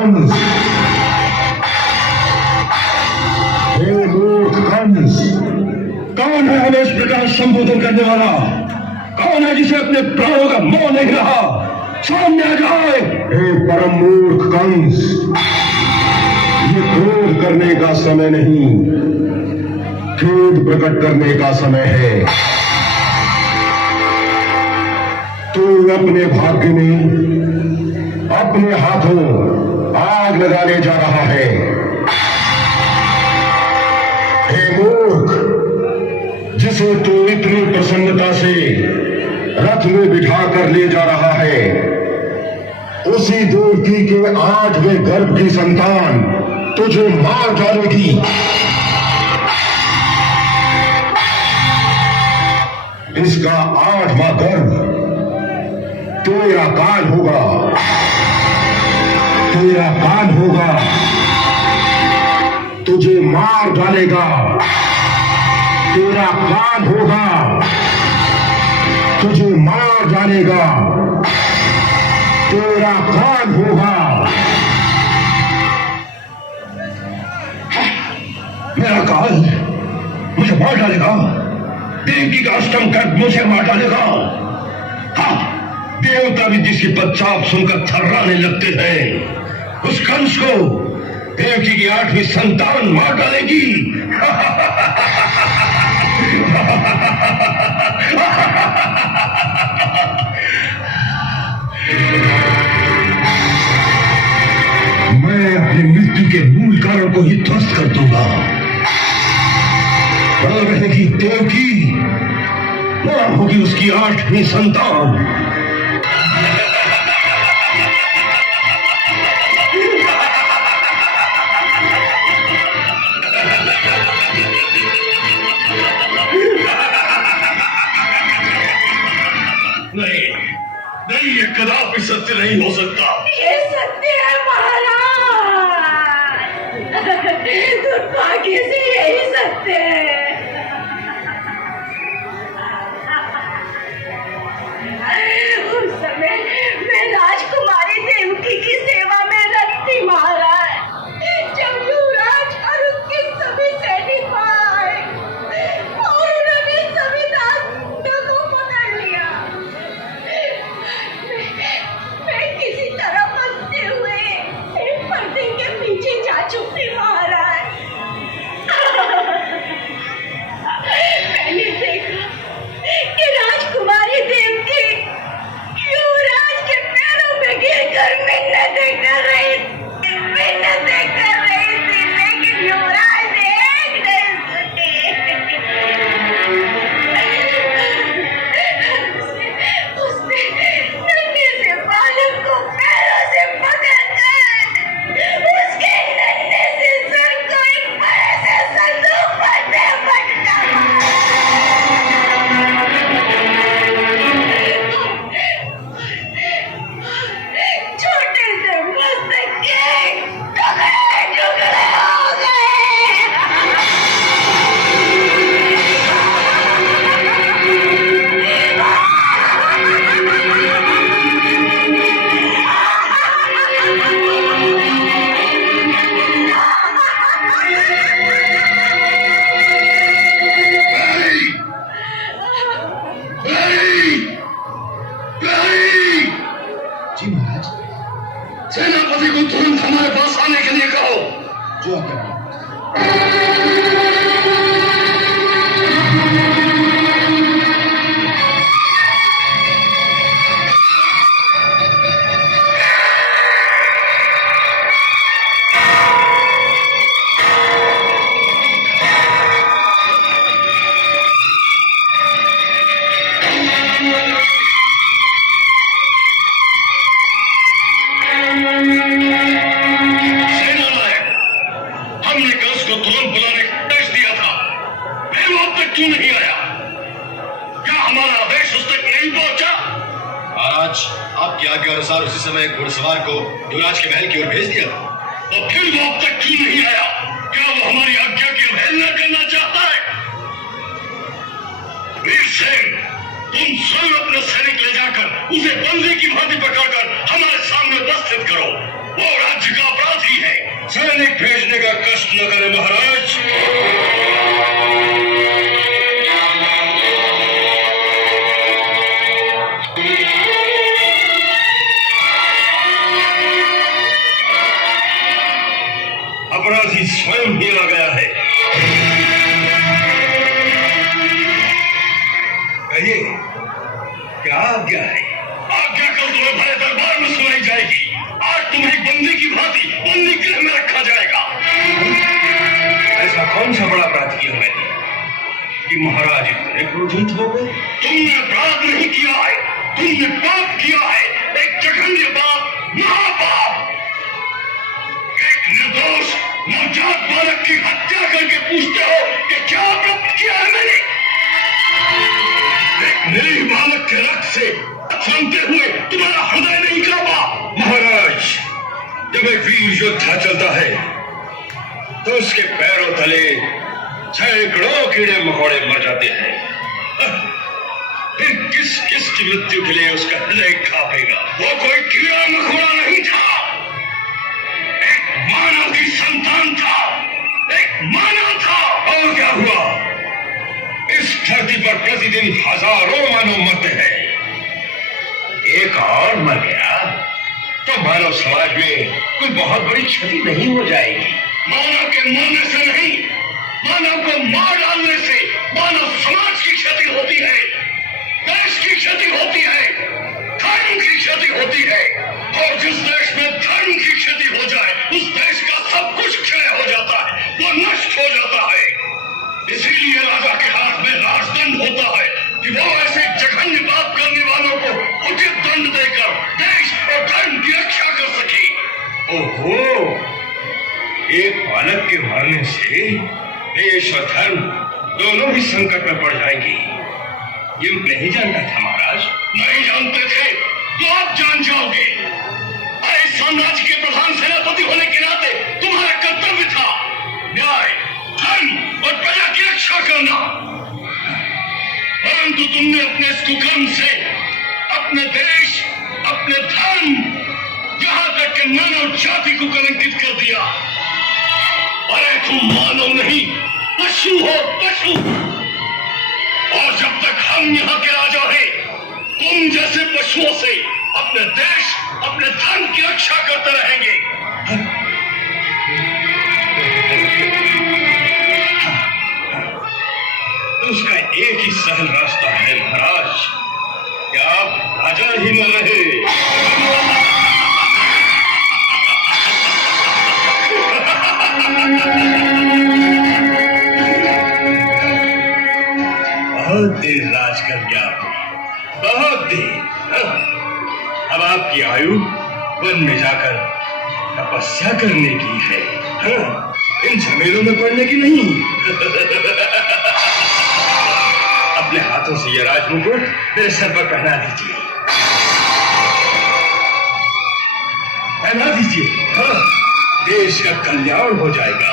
कंस, हे मूर्ख कंस, कौन है हमें इस प्रकार संबोधन करने वाला? कौन है जिसे अपने प्राणों का मोह नहीं रहा? सामने आ जाए। हे परम मूर्ख कंस, ये क्रोध करने का समय नहीं, खेद प्रकट करने का समय है। तू अपने भाग्य में अपने हाथों आग लगाने जा रहा है। हे मूर्ख, जिसे तू इतनी प्रसन्नता से रथ में बिठा कर ले जा रहा है, उसी देवकी के 8वें गर्भ की संतान तुझे मार डालेगी। इसका 8वां गर्भ तेरा काल होगा, तेरा काल होगा, तुझे मार डालेगा। तेरा काल होगा, तुझे मार डालेगा। तेरा काल होगा। मेरा काल मुझे मार डालेगा? देवकी का 8वां गर्भ मुझे मार डालेगा? हाँ, देवता भी जिसकी पदचाप सुनकर थर्राने लगते हैं, उस कंस को देवकी की 8वीं संतान मार डालेगी। मैं अपनी मृत्यु के मूल कारण को ही ध्वस्त कर दूंगा। बल रहेगी देवकी, नाम होगी उसकी 8वीं संतान। नहीं, ये कदापि सत्य नहीं हो सकता। ये सत्य है महाराज, दुर्भाग्य से यही सत्य है। उस समय मैं राजकुमारी देवकी की सेवा में रत थी महाराज, जब युवराज और उसके सभी सैनिक आए और उन्होंने सभी दासियों को पकड़ लिया। मैं किसी तरह बचते हुए एक पर्दे के पीछे जा छुपी महाराज। मैंने देखा कि राजकुमारी देवकी युवराज के पैरों में गिरकर मिन्नतें कर रही थी, लेकिन युवराज ने एक नहीं सुनी। उसने नन्हे से बालक को पैरों से पकड़कर उसके नन्हे से सर को एक बड़े से संदूक पर पटका छोटे से मस्तक के टुकड़े टुकड़े हो गए। जी महाराज, सेनापति को तुरंत हमारे पास आने के लिए कहो। जो आज्ञा। क्यों नहीं आया? क्या हमारा आदेश उस तक नहीं पहुंचा? महाराज, आपकी आज्ञा अनुसार उसी समय एक घुड़सवार को युवराज के महल की ओर भेज दिया। और फिर वो अब तक क्यों नहीं आया? क्या वो हमारी आज्ञा की अवहेलना करना चाहता है? वीर सेन, तुम स्वयं अपने सैनिक ले जाकर उसे बंदी की भांति पकड़कर हमारे सामने उपस्थित करो। वो राज्य का का कष्ट न करे महाराज। अपराधी स्वयं ही आ गया है। कहिए क्या आज्ञा है? आज्ञा कल तुम्हें बड़े दरबार में सुनाई जाएगी। आज तुम्हें बंदी की भांति बंदी गृह में रखा जाएगा। ऐसा कौन सा बड़ा अपराध किया मैंने कि महाराज इतने क्रोधित हो गए? तुमने अपराध नहीं किया है, तुमने पाप किया है, एक जघन्य पाप, महापाप। एक निर्दोष नवजात बालक की हत्या करके पूछते हो कि क्या अपराध किया है मैंने? एक निरीह बालक के रक्त से सुनते हुए तुम्हारा हृदय नहीं कांपा? महाराज, जब एक वीर योद्धा चलता है तो उसके पैरों तले सैकड़ों कीड़े मकोड़े मर जाते हैं। फिर किस किस की मृत्यु के लिए उसका हृदय कांपेगा? वो कोई कीड़ा मकोड़ा नहीं था, एक मानव की संतान था, एक मानव था। और क्या हुआ? इस धरती पर प्रतिदिन हजारों मानव मरते हैं, एक और मर गया तो मानव समाज में कोई बहुत बड़ी क्षति नहीं हो जाएगी। मानव के मरने से नहीं, मानव को मार डालने से मानव समाज की क्षति होती है, देश की क्षति होती है, धर्म की क्षति होती है। और जिस देश में धर्म की क्षति हो जाए उस देश का सब कुछ क्षय हो जाता है, वो नष्ट हो जाता है। इसीलिए राजा के हाथ में राजदंड होता है कि वो ऐसे जघन्य पाप करने वालों को उचित दंड देकर देश और धर्म की रक्षा कर सके। ओहो, एक बालक के मरने से देश और धर्म दोनों ही संकट में पड़ जाएंगे। ये नहीं जानता था महाराज। नहीं जानते थे तो आप जान जाओगे। अरे साम्राज्य के प्रधान सेनापति होने के नाते तुम्हारा कर्तव्य था न्याय, धर्म और प्रजा की रक्षा करना, परंतु तुमने अपने इस कुकर्म से अपने देश, अपने धर्म, यहाँ तक कि मानव जाति को कलंकित कर दिया। अरे तुम मानव नहीं, पशु हो, पशु। और जब तक हम यहाँ के राजा हैं, तुम जैसे पशुओं से अपने देश, अपने धर्म की रक्षा करते रहेंगे। उसका एक ही सहल रास्ता है महाराज, क्या आप राजा ही न रहे। बहुत देर राज कर गया आपने, बहुत देर। अब आपकी आयु वन में जाकर तपस्या करने की है, इन झमेलों में पड़ने की नहीं। अपने हाथों से यह राजमुकुट मेरे सर पर पहना दीजिए, पहना दीजिए। हाँ, देश का कल्याण हो जाएगा।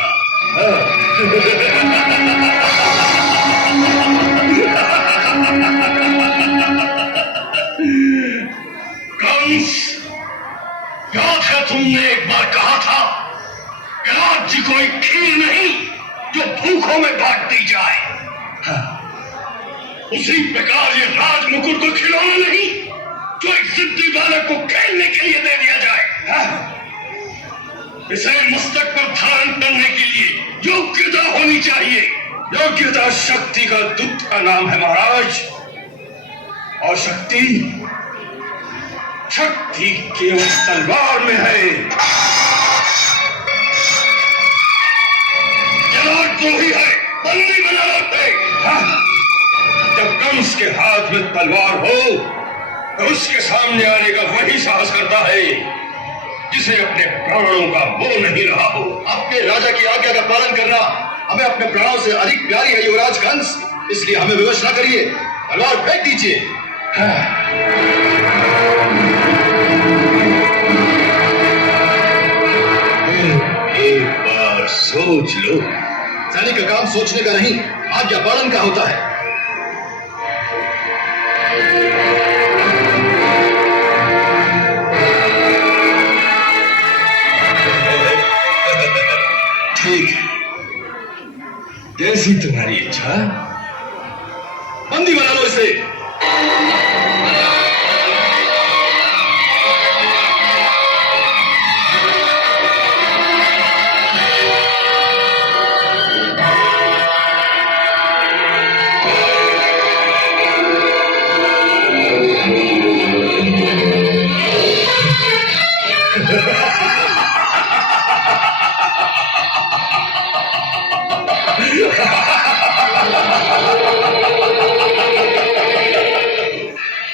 कंस, याद है तुमने एक बार कहा था कि राज्य कोई खीर नहीं जो भूखों में बांट दी जाए। हाँ, उसी प्रकार ये राज मुकुट को खिलौना नहीं जो एक सिद्धि बालक को खेलने के लिए दे दिया जाए। हाँ, इसे मस्तक पर धारण करने के लिए योग्यता होनी चाहिए। योग्यता शक्ति का दूत का नाम है महाराज, और शक्ति, शक्ति केवल तलवार में है। जलाल तो ही है, बंदी बना लाते। हाँ, जब कंस के हाथ में तलवार हो तो उसके सामने आने का वही साहस करता है जिसे अपने प्राणों का मोह नहीं रहा हो। अपने राजा की आज्ञा का पालन करना हमें अपने प्राणों से अधिक प्यारी है युवराज कंस, इसलिए हमें विवश न करिए, तलवार फेंक दीजिए। एक बार सोच लो। सैनिक का काम सोचने का नहीं, आज्ञा पालन का होता है। कैसी तुम्हारी इच्छा? बंदी बना लो इसे।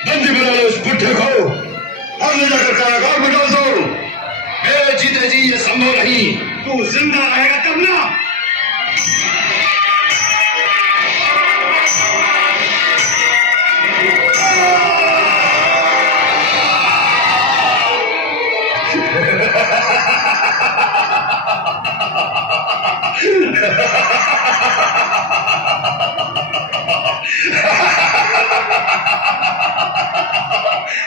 बंदी बना लो इस बुढ़े को और ले जाकर कारागार में डाल दो। मेरे जीते जी ये संभव नहीं। तू जिंदा रहेगा तब ना।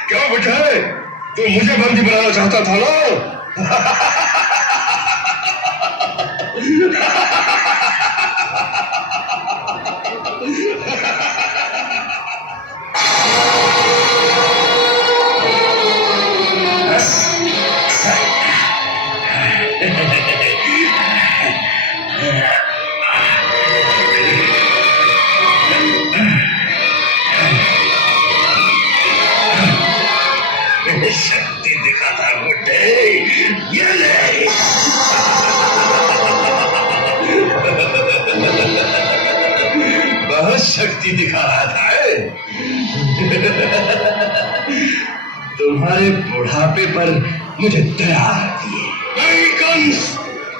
क्या बुढ़े, तू मुझे बंदी बनाना चाहता था ना? शक्ति दिखाता बुढ़े, ये ले। बहुत शक्ति दिखा रहा था। तुम्हारे बुढ़ापे पर मुझे दया आती है। नहीं कंस,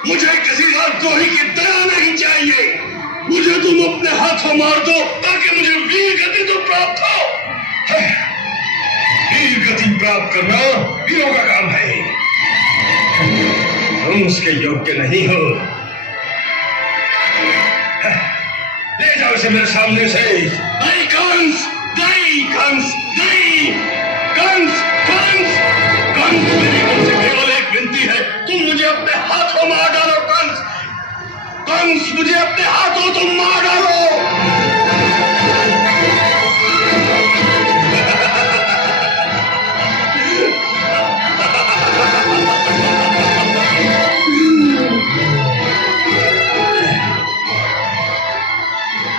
मुझे किसी राजद्रोही की दया नहीं चाहिए। मुझे तुम अपने हाथों मार दो ताकि मुझे वीर गति तो प्राप्त हो। वीर गति प्राप्त करना वीरों का काम है। तुम उसके योग्य नहीं हो। ले जाओ इसे मेरे सामने से। नहीं कंस, नहीं कंस, नहीं कंस, कंस, कंस, मेरी तुमसे केवल एक विनती है, तुम मुझे अपने हाथों मार डालो। कंस, कंस, मुझे अपने हाथों तुम मार डालो।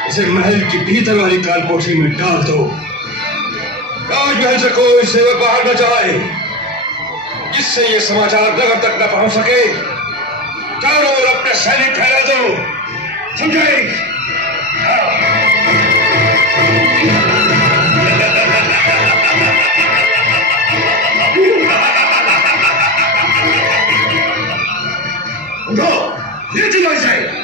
इसे महल की भीतर वाली काल कोठरी में डाल दो। राजमहल से कोई सेवक बाहर न जाए, जिससे ये समाचार नगर तक न पहुंच सके। चारों ओर अपने सैनिक ठहरा दो, समझे? उठो, ले चलो इसे।